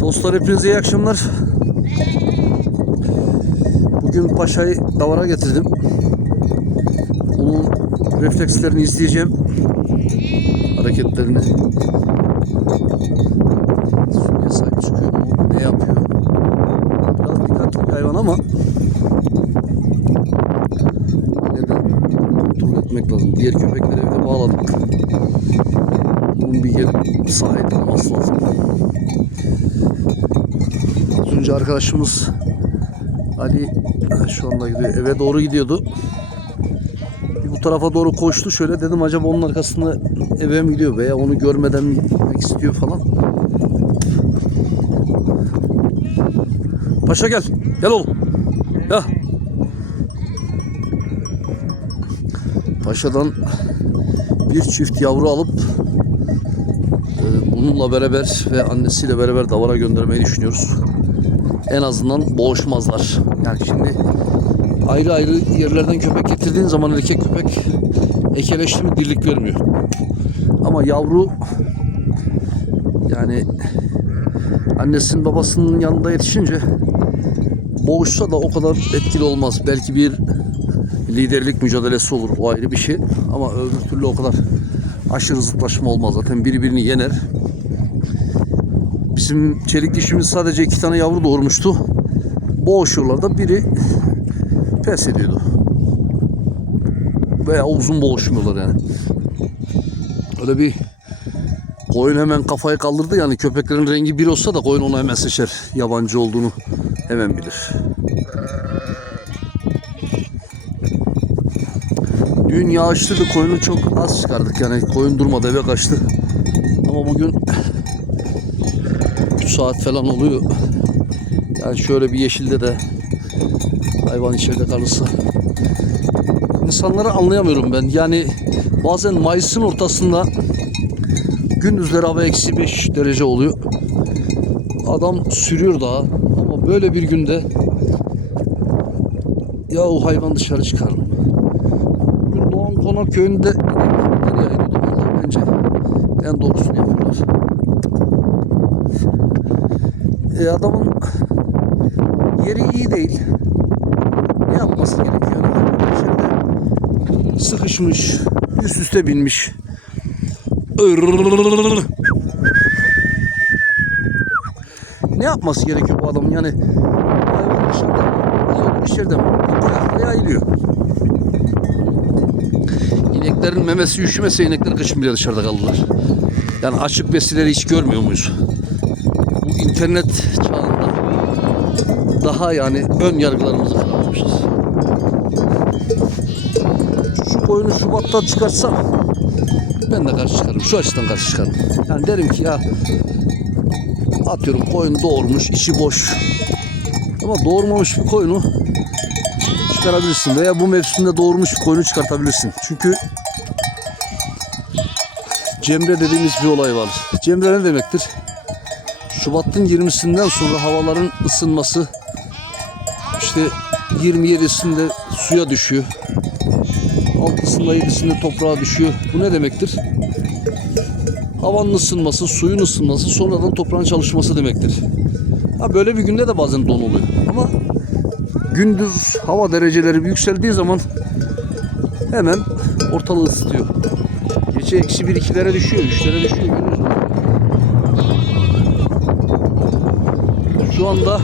Dostlar hepinize iyi akşamlar. Bugün Paşa'yı davara getirdim. Onun reflekslerini izleyeceğim. Hareketlerini. Suya sahip çıkıyor mu? Ne yapıyor? Biraz dikkatli bir hayvan ama yine de kontrol etmek lazım. Diğer köpekleri evde bağladık. Bunun bir yer sahip olması lazım. Önce arkadaşımız Ali şu anda gidiyor. Eve doğru gidiyordu. Bir bu tarafa doğru koştu. Şöyle dedim acaba onun arkasında eve mi gidiyor veya onu görmeden mi gitmek istiyor falan. Paşa gel. Gel oğlum. Ya. Paşa'dan bir çift yavru alıp e, bununla beraber ve annesiyle beraber davara göndermeyi düşünüyoruz. En azından boğuşmazlar. Yani şimdi ayrı ayrı yerlerden köpek getirdiğin zaman erkek köpek ekeleşti mi dirlik vermiyor. Ama yavru yani annesinin babasının yanında yetişince boğuşsa da o kadar etkili olmaz. Belki bir liderlik mücadelesi olur. O ayrı bir şey. Ama öbür türlü o kadar aşırı zıtlaşma olmaz. Zaten biri birini yener. Bizim çelik dişimiz sadece iki tane yavru doğurmuştu. Boğuşuyorlar da biri pes ediyordu. Veya uzun boğuşmuyorlar yani. Öyle bir koyun hemen kafayı kaldırdı yani köpeklerin rengi bir olsa da koyun onu hemen seçer. Yabancı olduğunu hemen bilir. Dün yağışlıydı koyunu çok az çıkardık yani koyun durmadı eve kaçtı. Ama bugün 3 saat falan oluyor. Yani şöyle bir yeşilde de hayvan içeride kalırsa. İnsanları anlayamıyorum ben. Yani bazen Mayıs'ın ortasında gündüzleri hava eksi 5 derece oluyor. Adam sürüyor daha ama böyle bir günde ya o hayvan dışarı çıkar mı? Bugün Doğan Konak köyünde bence en doğrusunu yapıyorlar. E adamın yeri iyi değil. Ne yapması gerekiyor? İçeride sıkışmış, üst üste binmiş. Ne yapması gerekiyor bu adamın? Yani hayvan dışarıda mı? İçeride yayılıyor. İneklerin memesi üşümese inekler kışın bile dışarıda kalırlar. Yani açık besileri hiç görmüyor muyuz? İnternet çağında daha yani ön yargılarımızı kırmışız. Şu koyunu Şubat'ta çıkartsam ben de karşı çıkarım. Şu açıdan karşı çıkarım. Yani derim ki ya atıyorum koyun doğurmuş, içi boş. Ama doğurmamış bir koyunu çıkarabilirsin veya bu mevsimde doğurmuş bir koyunu çıkartabilirsin. Çünkü Cemre dediğimiz bir olay var. Cemre ne demektir? Şubat'ın 20'sinden sonra havaların ısınması işte 27'sinde suya düşüyor. 6'sında 7'sinde toprağa düşüyor. Bu ne demektir? Havanın ısınması, suyun ısınması, sonradan toprağın çalışması demektir. Ha böyle bir günde de bazen don oluyor. Ama gündüz hava dereceleri yükseldiği zaman hemen ortalığı ısıtıyor. Gece eksi bir ikilere düşüyor, üçlere düşüyor. Şu anda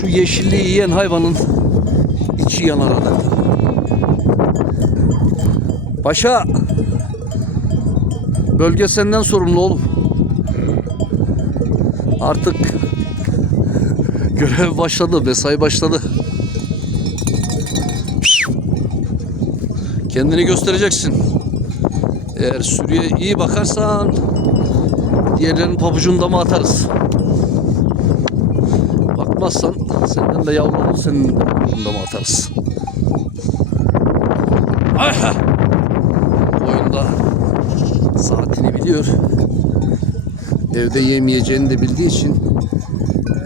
şu yeşilliği yiyen hayvanın içi yanar adeta. Paşa bölge senden sorumlu oğlum. Artık görev başladı, mesai başladı. Kendini göstereceksin. Eğer sürüye iyi bakarsan diğerlerinin pabucunu da mı atarız? Bakmazsan senden de yavru senin de pabucunu da mı atarız? Aha! Koyun da saatini biliyor. Evde yemeyeceğini de bildiği için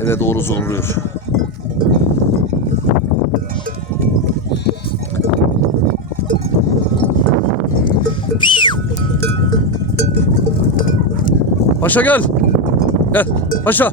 eve doğru zorluyor. Paşa gel. Gel. Paşa.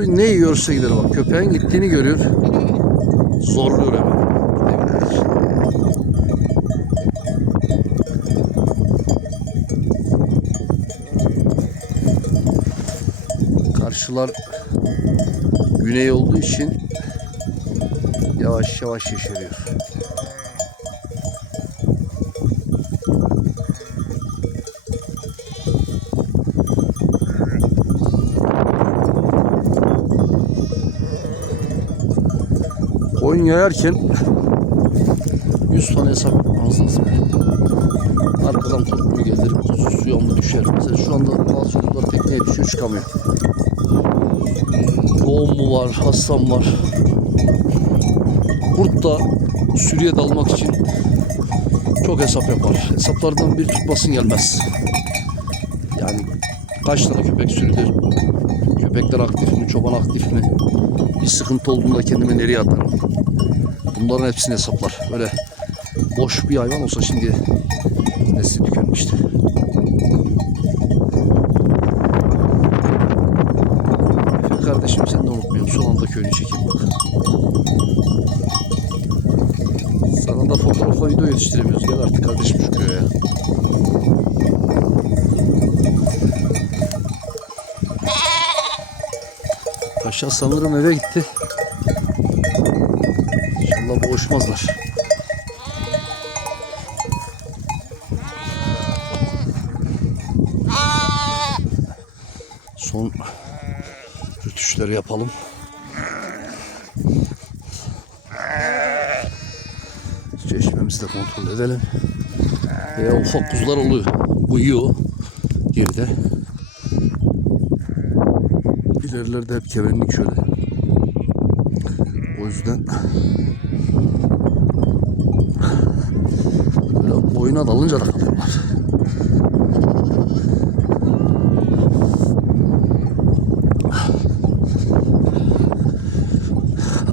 Oy ne yiyorsa gider bak. Köpeğin gittiğini görüyor. Zorluyor hemen. Karşılar güney olduğu için yavaş yavaş yeşeriyor. Koyun yayarken 100 tane hesap yapmanız lazım. Arkadan mu gelir, suya mı düşer? Mesela şu anda bazı çocuklar tekneye düşüyor çıkamıyor. Doğum mu var, hastam var. Kurt da sürüye dalmak için çok hesap yapar. Hesaplardan bir tutmasın gelmez. Yani kaç tane köpek sürüdür? Köpekler aktif mi, çoban aktif mi? Sıkıntı olduğunda kendimi nereye atarım? Bunların hepsini hesaplar. Böyle boş bir hayvan olsa şimdi nesli tükenmişti. Efe kardeşim sen de unutmuyorum. Son anda köyünü çekeyim bak. Sana da fotoğrafla video yetiştiremiyoruz. Gel artık kardeşim şu köye Paşa sanırım eve gitti. İnşallah boğuşmazlar. Son rütüşleri yapalım. Çeşmemizi de kontrol edelim. Ya ufak kuzular oluyor. Uyuyor geride. İlerilerde hep kevenlik şöyle. O yüzden böyle oyuna dalınca da kalıyorlar.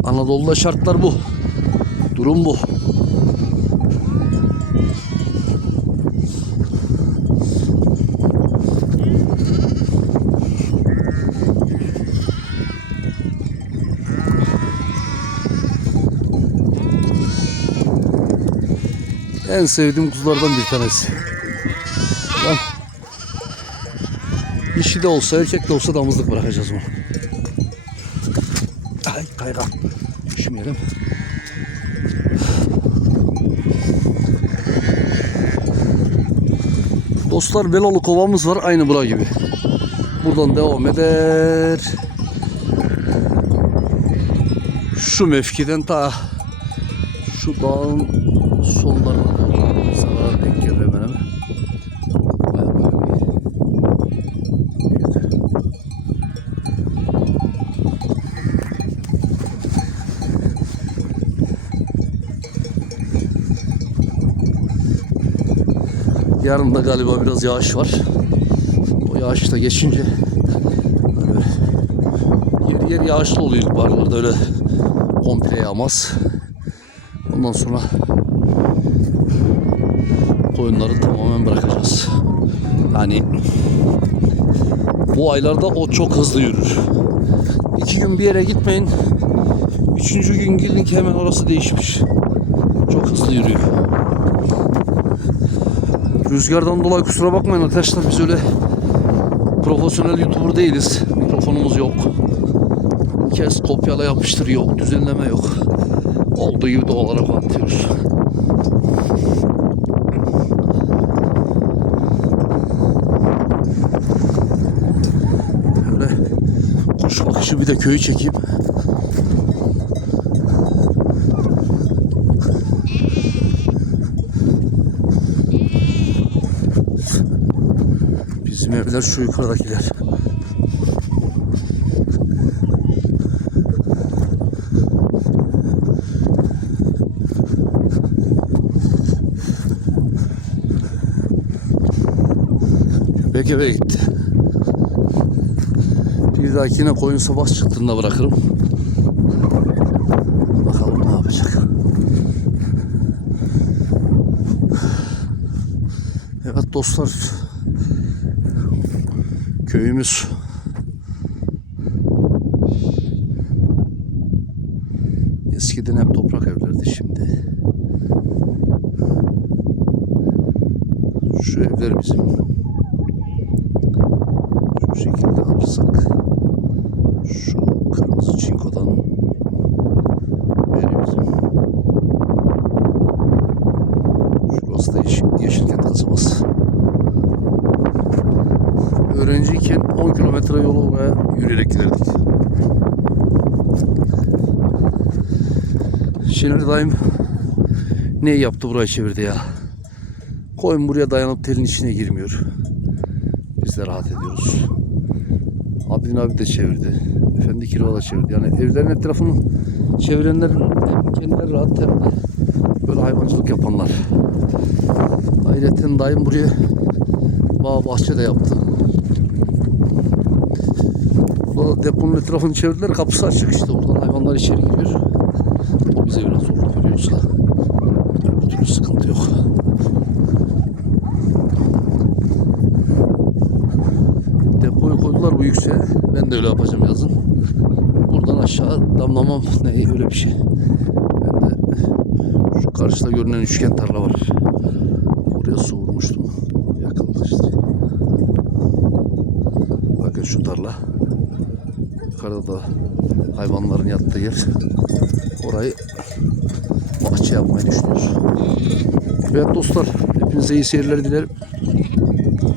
Anadolu'da şartlar bu. Durum bu. En sevdiğim kuzulardan bir tanesi. Lan. Dişi de olsa erkek de olsa damızlık bırakacağız onu. Ay kaygan. Düşmeyelim. Dostlar Belolu kovamız var aynı bura gibi. Buradan devam eder. Şu mevkiden ta şu dağın sollarına doğru sana denk gelir hemen hemen. Bayağı böyle bir büyük. Yarın da galiba biraz yağış var. O yağış da geçince böyle yer yer yağışlı oluyor ilkbaharlarda öyle komple yağmaz. Ondan sonra koyunları tamamen bırakacağız. Yani bu aylarda o çok hızlı yürür. İki gün bir yere gitmeyin. Üçüncü gün gidin ki hemen orası değişmiş. Çok hızlı yürüyor. Rüzgardan dolayı kusura bakmayın arkadaşlar biz öyle profesyonel youtuber değiliz. Mikrofonumuz yok. Kes kopyala yapıştır yok. Düzenleme yok. Olduğu gibi doğal olarak atıyoruz. Böyle kuş bakışı bir de köyü çekeyim. Bizim evler şu yukarıdakiler. Köpek eve gitti. Bir dahakine koyun sabah çıktığında bırakırım. Bakalım ne yapacak. Evet dostlar Köyümüz Eskiden hep toprak evlerdi şimdi. Şu evler bizim. Şu şekilde Öğrenciyken 10 kilometre yolu oraya yürüyerek giderdik. Şener dayım ne yaptı burayı çevirdi ya. Koyun buraya dayanıp telin içine girmiyor. Biz de rahat ediyoruz. Abdin abi de çevirdi. Efendi Kirva da çevirdi. Yani evlerin etrafını çevirenler kendileri rahat hem böyle hayvancılık yapanlar. Ayrıca dayım buraya bağ bahçe de yaptı. Burada deponun etrafını çevirdiler. Kapısı açık işte. Oradan hayvanlar içeri giriyor. O bize biraz zorluk veriyor yoksa öbür türlü sıkıntı yok. Depoyu koydular bu yükseğe. Ben de öyle yapacağım yazın. Buradan aşağı damlamam ne öyle bir şey. Ben de şu karşıda görünen üçgen tarla var. Oraya su vurmuştum. Yakınlaştı. Bakın şu tarla. Yukarıda da hayvanların yattığı yer. Orayı bahçe yapmayı düşünüyoruz. Evet dostlar, hepinize iyi seyirler dilerim.